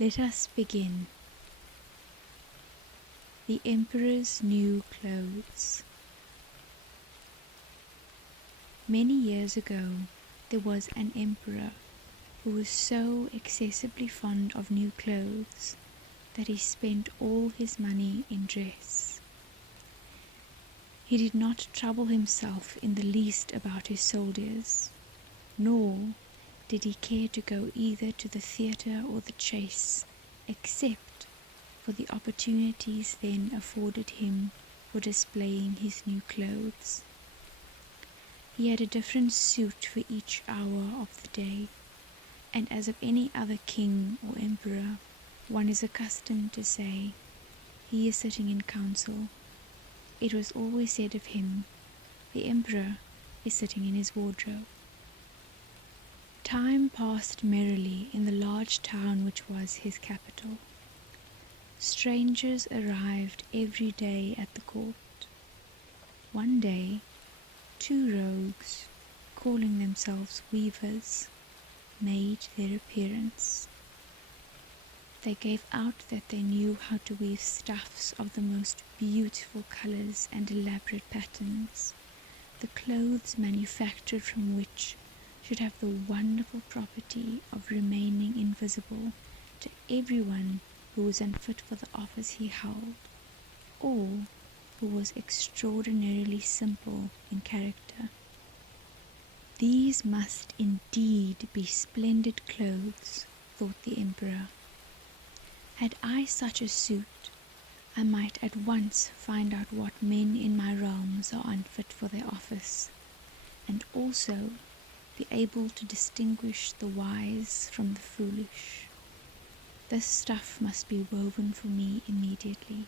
Let us begin. The Emperor's New Clothes. Many years ago, there was an emperor who was so excessively fond of new clothes that he spent all his money in dress. He did not trouble himself in the least about his soldiers, nor did he care to go either to the theatre or the chase, except for the opportunities then afforded him for displaying his new clothes. He had a different suit for each hour of the day, and as of any other king or emperor, one is accustomed to say, "He is sitting in council." It was always said of him, "The emperor is sitting in his wardrobe." Time passed merrily in the large town which was his capital. Strangers arrived every day at the court. One day, 2 rogues, calling themselves weavers, made their appearance. They gave out that they knew how to weave stuffs of the most beautiful colors and elaborate patterns, the clothes manufactured from which should have the wonderful property of remaining invisible to everyone who was unfit for the office he held, or who was extraordinarily simple in character. These must indeed be splendid clothes, thought the emperor. Had I such a suit, I might at once find out what men in my realms are unfit for their office, and also be able to distinguish the wise from the foolish. This stuff must be woven for me immediately.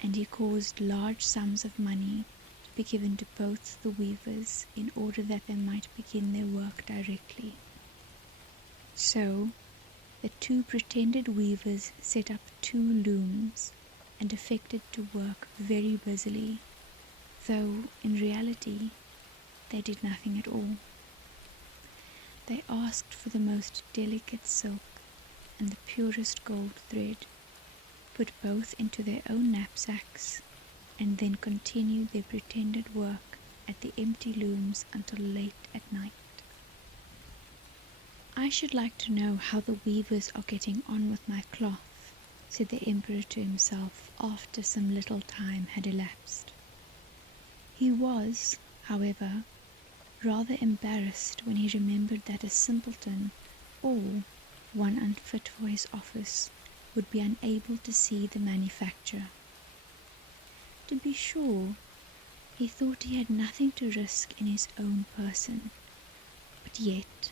And he caused large sums of money to be given to both the weavers in order that they might begin their work directly. So the 2 pretended weavers set up 2 looms and affected to work very busily, though in reality they did nothing at all. They asked for the most delicate silk and the purest gold thread, put both into their own knapsacks, and then continued their pretended work at the empty looms until late at night. "I should like to know how the weavers are getting on with my cloth," said the emperor to himself after some little time had elapsed. He was, however, rather embarrassed when he remembered that a simpleton, or one unfit for his office, would be unable to see the manufacture. To be sure, he thought he had nothing to risk in his own person, but yet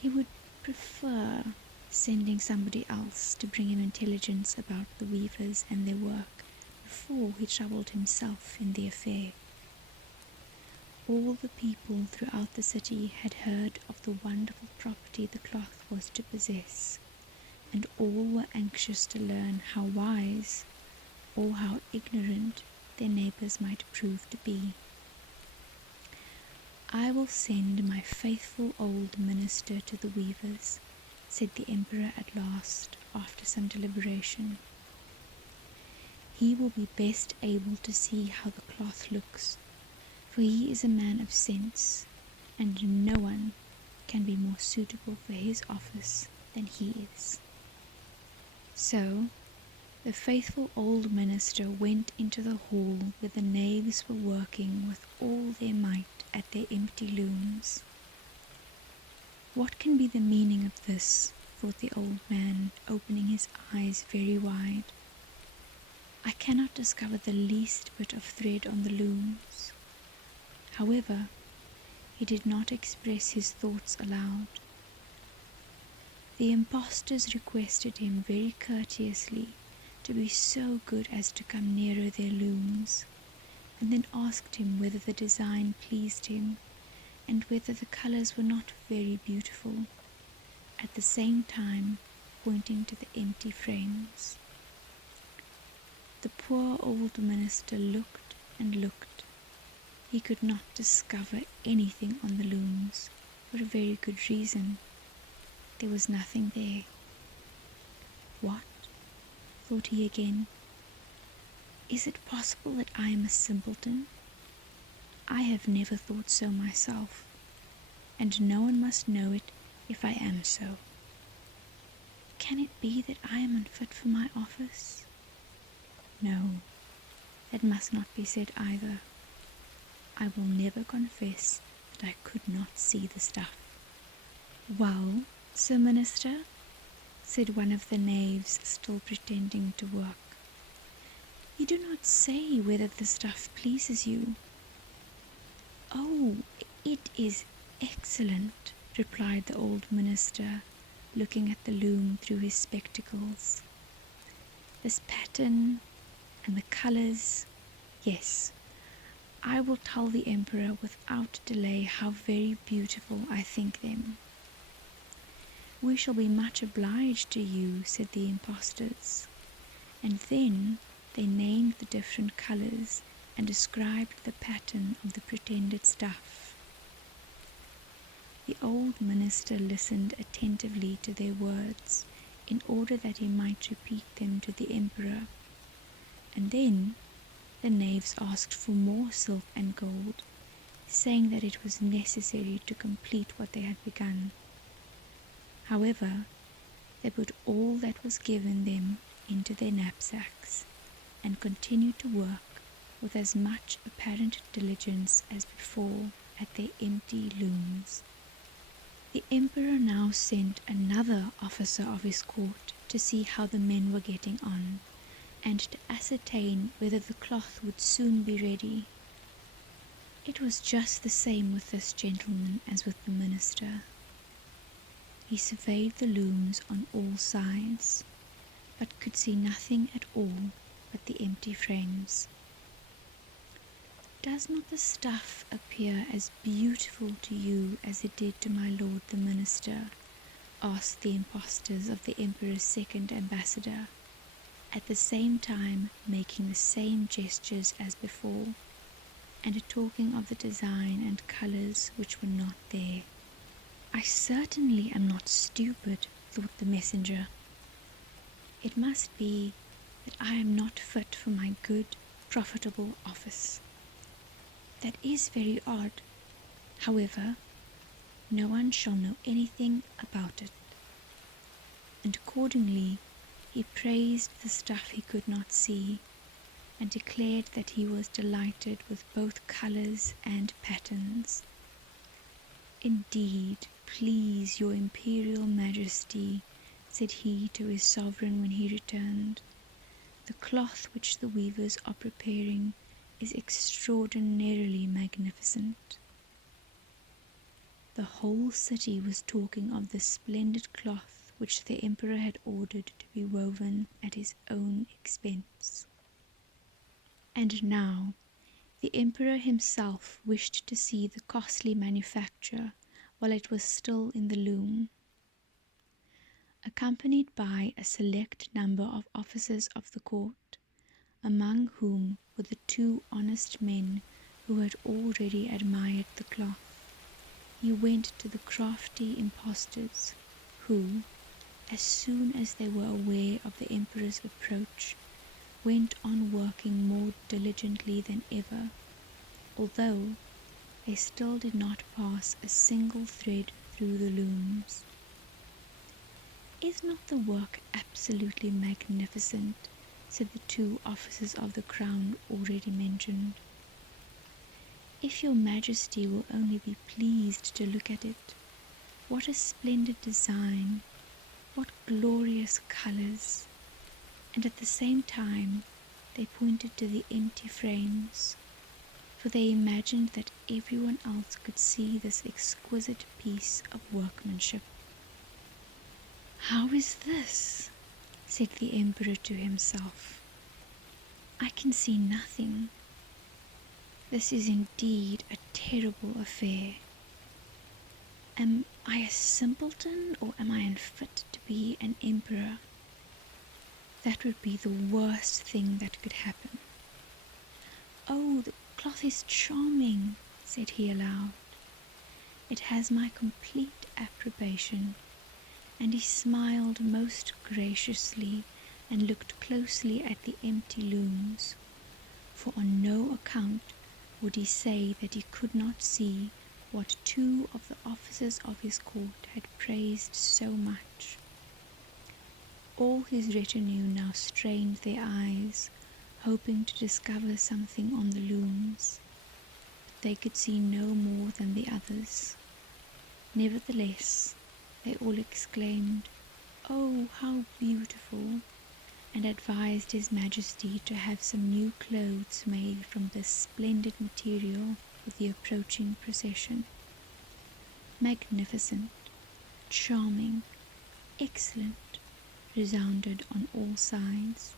he would prefer sending somebody else to bring him intelligence about the weavers and their work before he troubled himself in the affair. All the people throughout the city had heard of the wonderful property the cloth was to possess, and all were anxious to learn how wise or how ignorant their neighbors might prove to be. "I will send my faithful old minister to the weavers," said the emperor at last, after some deliberation. "He will be best able to see how the cloth looks, for he is a man of sense, and no one can be more suitable for his office than he is." So the faithful old minister went into the hall where the knaves were working with all their might at their empty looms. "What can be the meaning of this?" thought the old man, opening his eyes very wide. "I cannot discover the least bit of thread on the looms." However, he did not express his thoughts aloud. The impostors requested him very courteously to be so good as to come nearer their looms, and then asked him whether the design pleased him, and whether the colors were not very beautiful, at the same time pointing to the empty frames. The poor old minister looked and looked. He could not discover anything on the looms, for a very good reason. There was nothing there. What? Thought he again. Is it possible that I am a simpleton? I have never thought so myself, and no one must know it if I am so. Can it be that I am unfit for my office? No, that must not be said either. I will never confess that I could not see the stuff. Well, Sir Minister, said one of the knaves, still pretending to work, you do not say whether the stuff pleases you. Oh, it is excellent, replied the old minister, looking at the loom through his spectacles. This pattern and the colours, yes, I will tell the emperor without delay how very beautiful I think them. We shall be much obliged to you, said the impostors, and then they named the different colours and described the pattern of the pretended stuff. The old minister listened attentively to their words in order that he might repeat them to the emperor, and then the knaves asked for more silk and gold, saying that it was necessary to complete what they had begun. However, they put all that was given them into their knapsacks and continued to work with as much apparent diligence as before at their empty looms. The emperor now sent another officer of his court to see how the men were getting on, and to ascertain whether the cloth would soon be ready. It was just the same with this gentleman as with the minister. He surveyed the looms on all sides, but could see nothing at all but the empty frames. Does not the stuff appear as beautiful to you as it did to my lord the minister? Asked the impostors of the emperor's second ambassador, at the same time making the same gestures as before, and talking of the design and colours which were not there. I certainly am not stupid, thought the messenger. It must be that I am not fit for my good, profitable office. That is very odd. However, no one shall know anything about it. And accordingly, he praised the stuff he could not see, and declared that he was delighted with both colours and patterns. Indeed, please your imperial majesty, said he to his sovereign when he returned, the cloth which the weavers are preparing is extraordinarily magnificent. The whole city was talking of the splendid cloth which the emperor had ordered to be woven at his own expense. And now the emperor himself wished to see the costly manufacture while it was still in the loom. Accompanied by a select number of officers of the court, among whom were the two honest men who had already admired the cloth, he went to the crafty impostors, who, as soon as they were aware of the emperor's approach, went on working more diligently than ever, although they still did not pass a single thread through the looms. Is not the work absolutely magnificent? Said the two officers of the crown already mentioned. If your majesty will only be pleased to look at it, what a splendid design, what glorious colours! And at the same time they pointed to the empty frames, for they imagined that everyone else could see this exquisite piece of workmanship. How is this? Said the emperor to himself. I can see nothing. This is indeed a terrible affair. Am I a simpleton, or am I unfit to be an emperor? That would be the worst thing that could happen. Oh, the cloth is charming, said he aloud. It has my complete approbation, and he smiled most graciously and looked closely at the empty looms, for on no account would he say that he could not see what two of the officers of his court had praised so much. All his retinue now strained their eyes, hoping to discover something on the looms, but they could see no more than the others. Nevertheless, they all exclaimed, "Oh, how beautiful!" and advised His Majesty to have some new clothes made from this splendid material for the approaching procession. Magnificent, charming, excellent, resounded on all sides,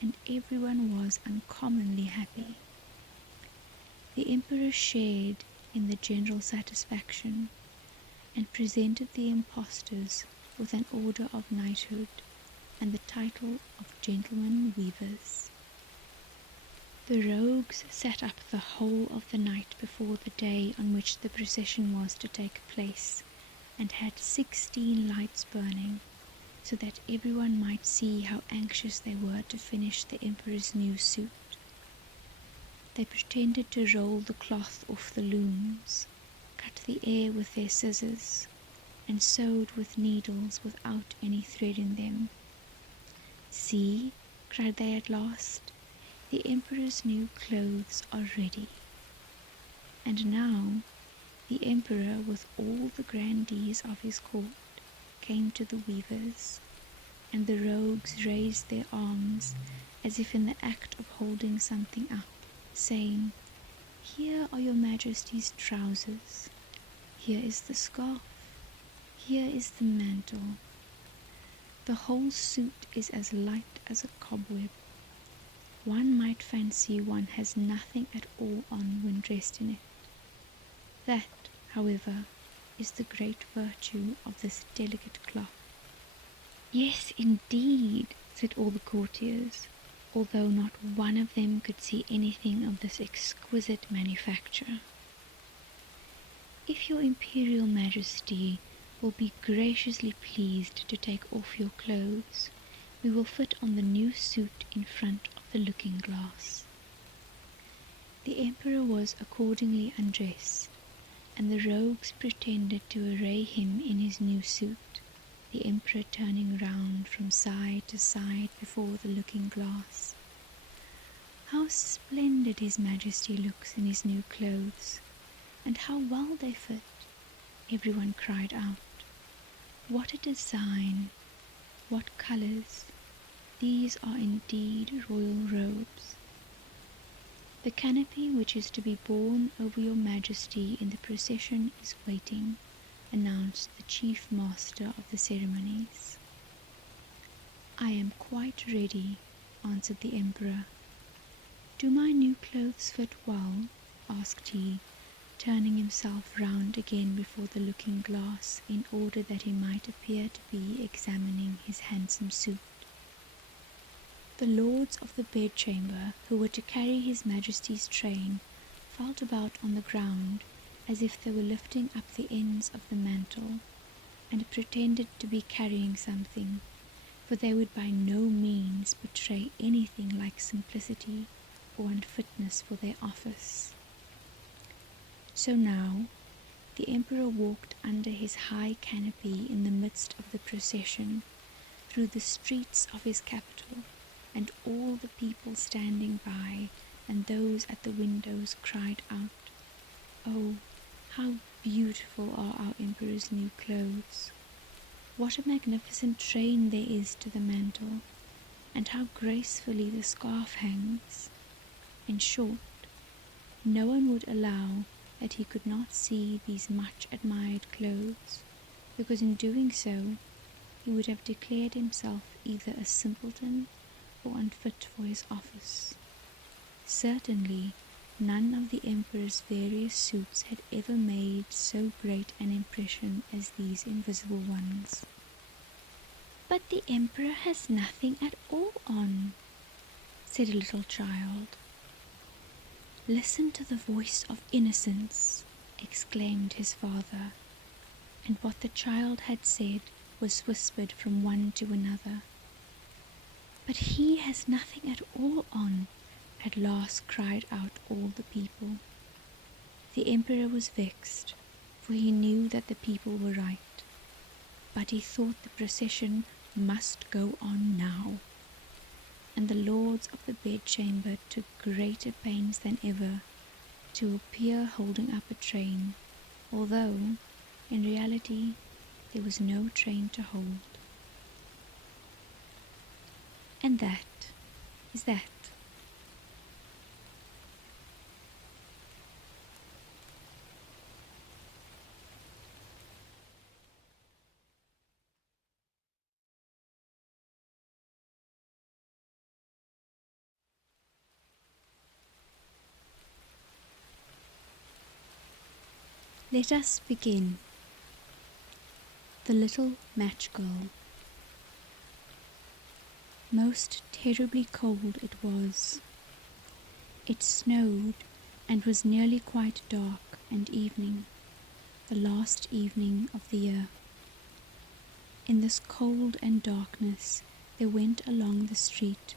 and everyone was uncommonly happy. The Emperor shared in the general satisfaction, and presented the impostors with an order of knighthood and the title of gentlemen weavers. The rogues sat up the whole of the night before the day on which the procession was to take place, and had 16 lights burning, so that everyone might see how anxious they were to finish the Emperor's new suit. They pretended to roll the cloth off the looms, cut the air with their scissors, and sewed with needles without any thread in them. "See," cried they at last, "the Emperor's new clothes are ready." And now the Emperor, with all the grandees of his court, came to the weavers, and the rogues raised their arms as if in the act of holding something up, saying, "Here are your Majesty's trousers, here is the scarf, here is the mantle. The whole suit is as light as a cobweb. One might fancy one has nothing at all on when dressed in it. That, however, is the great virtue of this delicate cloth." "Yes, indeed," said all the courtiers, although not one of them could see anything of this exquisite manufacture. "If your Imperial Majesty will be graciously pleased to take off your clothes, we will fit on the new suit in front of the looking-glass." The Emperor was accordingly undressed, and the rogues pretended to array him in his new suit, the Emperor turning round from side to side before the looking-glass. "How splendid His Majesty looks in his new clothes, and how well they fit!" everyone cried out. "What a design! What colours! These are indeed royal robes." "The canopy which is to be borne over your Majesty in the procession is waiting," announced the chief master of the ceremonies. "I am quite ready," answered the Emperor. "Do my new clothes fit well?" asked he, turning himself round again before the looking-glass in order that he might appear to be examining his handsome suit. The lords of the bedchamber, who were to carry His Majesty's train, felt about on the ground as if they were lifting up the ends of the mantle, and pretended to be carrying something, for they would by no means betray anything like simplicity or unfitness for their office. So now the Emperor walked under his high canopy in the midst of the procession, through the streets of his capital, and all the people standing by and those at the windows cried out, "Oh, how beautiful are our Emperor's new clothes! What a magnificent train there is to the mantle, and how gracefully the scarf hangs!" In short, no one would allow that he could not see these much admired clothes, because in doing so he would have declared himself either a simpleton or unfit for his office. Certainly none of the Emperor's various suits had ever made so great an impression as these invisible ones. "But the Emperor has nothing at all on," said a little child. "Listen to the voice of innocence," exclaimed his father, and what the child had said was whispered from one to another. "But he has nothing at all on," at last cried out all the people. The emperor was vexed, for he knew that the people were right, but he thought the procession must go on now, and the lords of the bedchamber took greater pains than ever to appear holding up a train, although, in reality, there was no train to hold. And that is that. Let us begin. The Little Match Girl. Most terribly cold it was. It snowed and was nearly quite dark and evening, the last evening of the year. In this cold and darkness there went along the street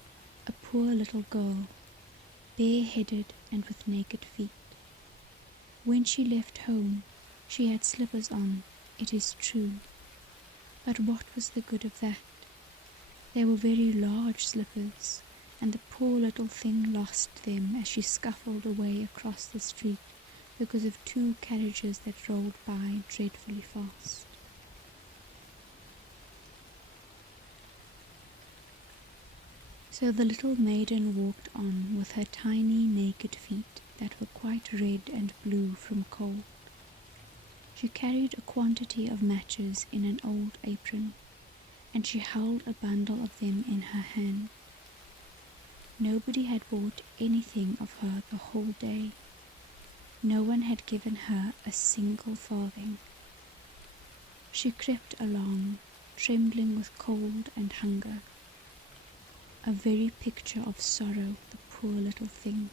a poor little girl, bareheaded and with naked feet. When she left home, she had slippers on, it is true, but what was the good of that? They were very large slippers, and the poor little thing lost them as she scuffled away across the street because of two carriages that rolled by dreadfully fast. So the little maiden walked on with her tiny naked feet that were quite red and blue from cold. She carried a quantity of matches in an old apron, and she held a bundle of them in her hand. Nobody had bought anything of her the whole day. No one had given her a single farthing. She crept along, trembling with cold and hunger. A very picture of sorrow, the poor little thing.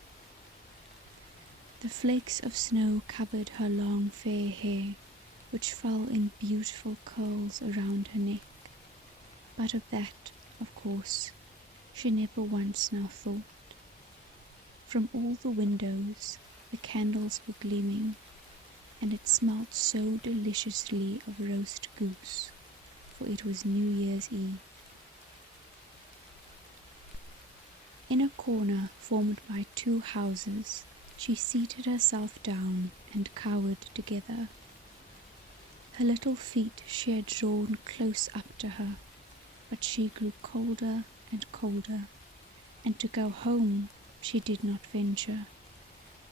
The flakes of snow covered her long fair hair, which fell in beautiful curls around her neck. But of that, of course, she never once now thought. From all the windows the candles were gleaming, and it smelt so deliciously of roast goose, for it was New Year's Eve. In a corner formed by two houses, she seated herself down and cowered together. Her little feet she had drawn close up to her, but she grew colder and colder, and to go home she did not venture,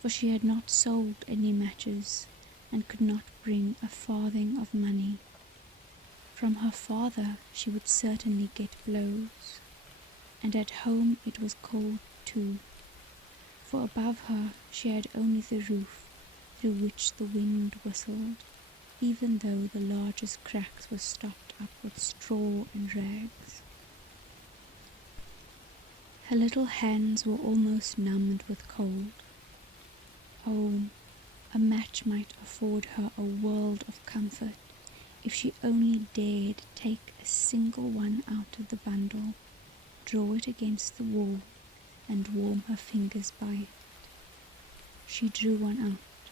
for she had not sold any matches and could not bring a farthing of money. From her father she would certainly get blows, and at home it was cold too, for above her she had only the roof through which the wind whistled, even though the largest cracks were stopped up with straw and rags. Her little hands were almost numbed with cold. Oh, a match might afford her a world of comfort if she only dared take a single one out of the bundle, draw it against the wall, and warm her fingers by it. She drew one out.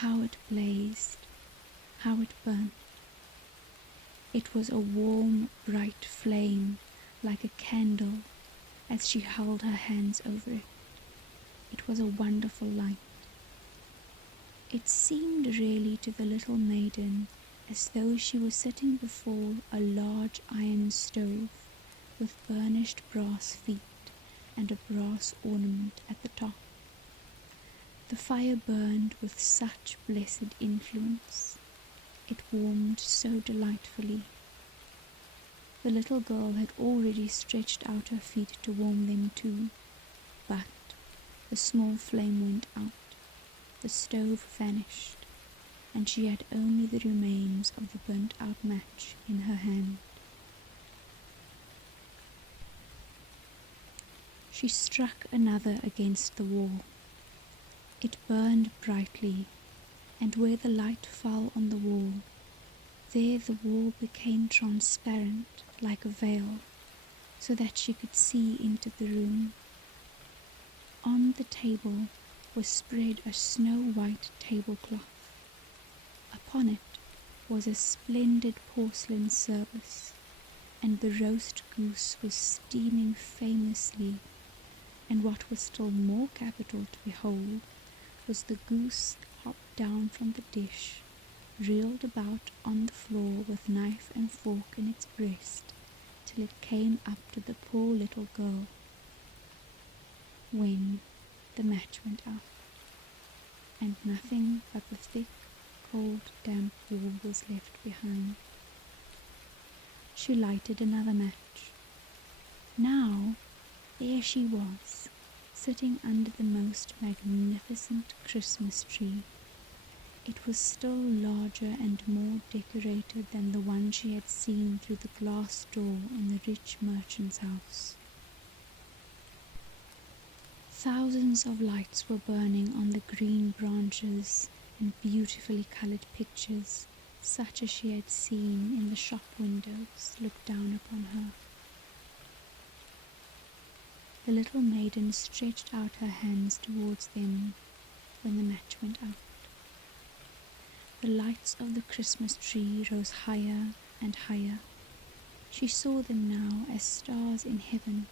How it blazed, how it burnt. It was a warm, bright flame, like a candle, as she held her hands over it. It was a wonderful light. It seemed really to the little maiden as though she was sitting before a large iron stove with burnished brass feet and a brass ornament at the top. The fire burned with such blessed influence. It warmed so delightfully. The little girl had already stretched out her feet to warm them too, but the small flame went out, the stove vanished, and she had only the remains of the burnt-out match in her hand. She struck another against the wall. It burned brightly, and where the light fell on the wall, There the wall became transparent like a veil, so that she could see into the room. On the table was spread a snow-white tablecloth. Upon it was a splendid porcelain service, and the roast goose was steaming famously, and what was still more capital to behold was the goose hopped down from the dish, reeled about on the floor with knife and fork in its breast, till it came up to the poor little girl, when the match went out, and nothing but the thick, cold, damp wall was left behind. She lighted another match. Now there she was, sitting under the most magnificent Christmas tree. It was still larger and more decorated than the one she had seen through the glass door in the rich merchant's house. Thousands of lights were burning on the green branches and beautifully colored pictures, such as she had seen in the shop windows, looked down upon her. The little maiden stretched out her hands towards them when the match went out. The lights of the Christmas tree rose higher and higher. She saw them now as stars in heaven.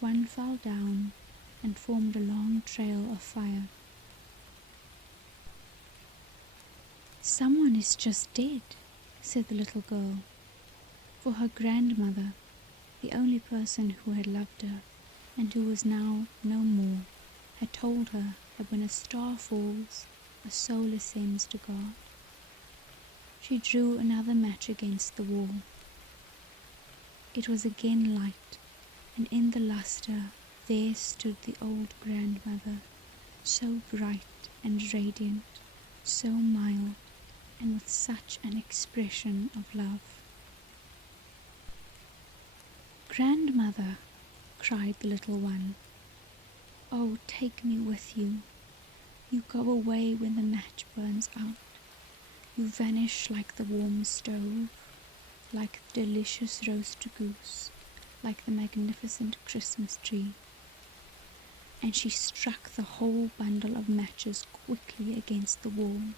One fell down and formed a long trail of fire. "Someone is just dead," said the little girl, for her grandmother, the only person who had loved her and who was now no more, had told her that when a star falls, a soul ascends to God. She drew another match against the wall. It was again light, and in the lustre there stood the old grandmother, so bright and radiant, so mild, and with such an expression of love. "Grandmother," cried the little one, "oh, take me with you. You go away when the match burns out. You vanish like the warm stove, like the delicious roast goose, like the magnificent Christmas tree." And she struck the whole bundle of matches quickly against the wall,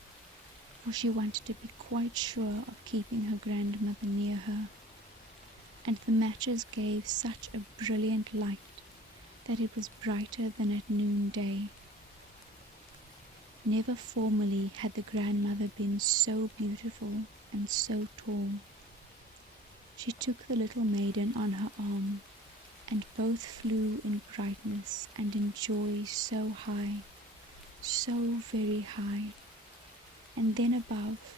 for she wanted to be quite sure of keeping her grandmother near her. And the matches gave such a brilliant light that it was brighter than at noonday. Never formerly had the grandmother been so beautiful and so tall. She took the little maiden on her arm, and both flew in brightness and in joy so high, so very high. And then above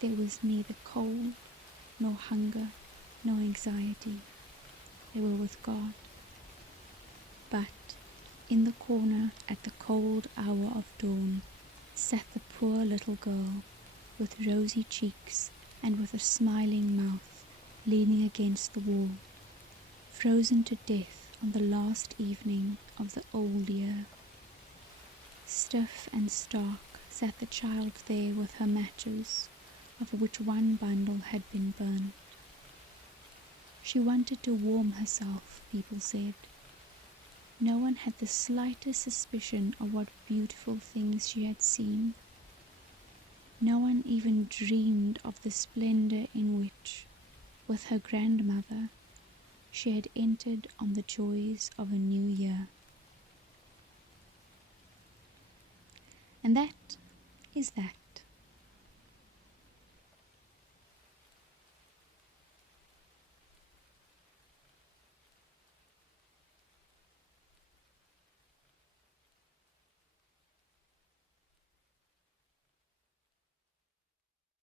there was neither cold, nor hunger, nor anxiety. They were with God. But in the corner at the cold hour of dawn sat the poor little girl, with rosy cheeks and with a smiling mouth, leaning against the wall, frozen to death on the last evening of the old year. Stiff and stark sat the child there with her matches, of which one bundle had been burnt. She wanted to warm herself, people said. No one had the slightest suspicion of what beautiful things she had seen. No one even dreamed of the splendor in which, with her grandmother, she had entered on the joys of a new year. And that is that.